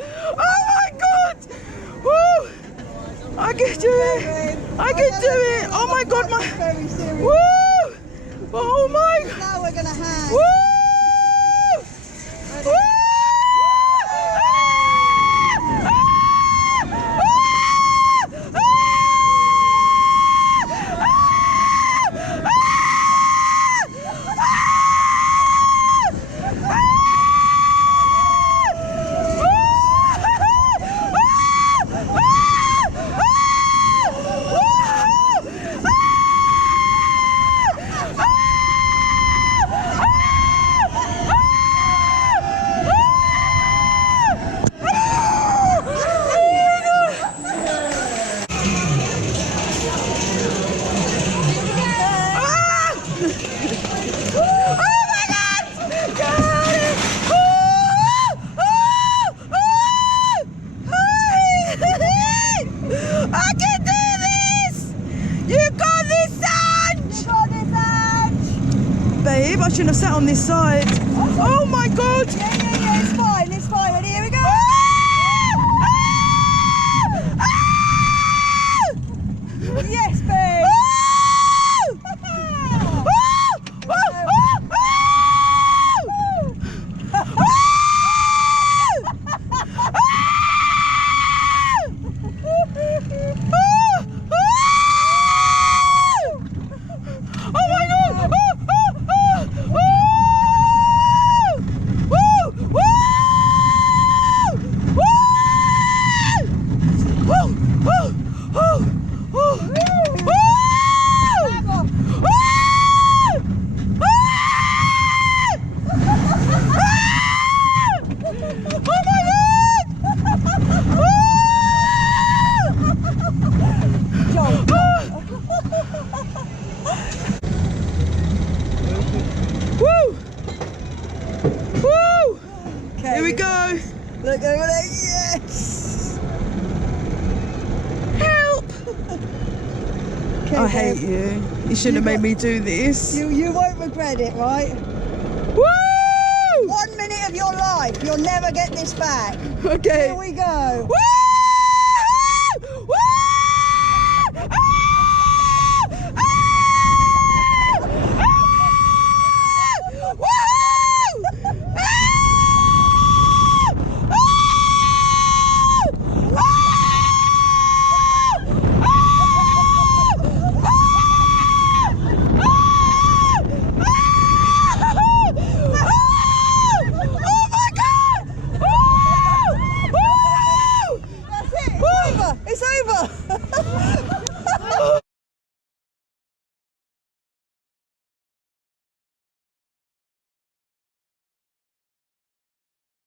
Oh my God! Woo! I can do it! I can do it! Oh my God, my... Woo! Oh my... Now we're gonna hang. Woo! Woo! Babe, I shouldn't have sat on this side. Oh my God! Yeah, it's fine. Ready, here we go. Yes, babe. Here we go. Look over there. Yes. Help! Okay, I hate you. You shouldn't have made me do this. You won't regret it, right? Woo! 1 minute of your life. You'll never get this back. Okay. Here we go. Woo! Woo! It's over.